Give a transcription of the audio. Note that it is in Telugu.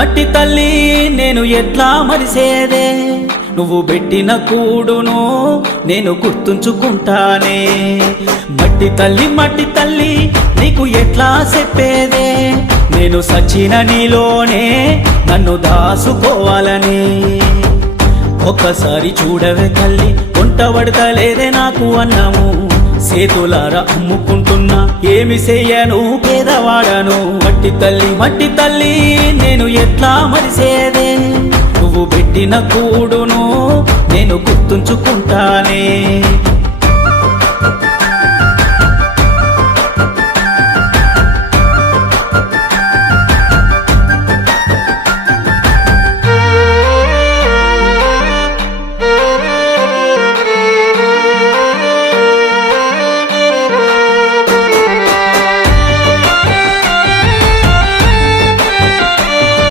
మట్టి తల్లి నేను ఎట్లా మరిసేదే, నువ్వు పెట్టిన కూడును నేను గుర్తుంచుకుంటానే. మట్టి తల్లి నీకు ఎట్లా చెప్పేదే, నేను సచిన నీలోనే నన్ను దాసుకోవాలని. ఒక్కసారి చూడవే తల్లి, వంట పడతలేదే నాకు అన్నము, సేతులారా అమ్ముకుంటున్నా ఏమి చెయ్యను పేదవాడను. మట్టి తల్లి నేను ఎట్లా మరిసేదే, నువ్వు పెట్టిన కూడును నేను గుర్తుంచుకుంటానే.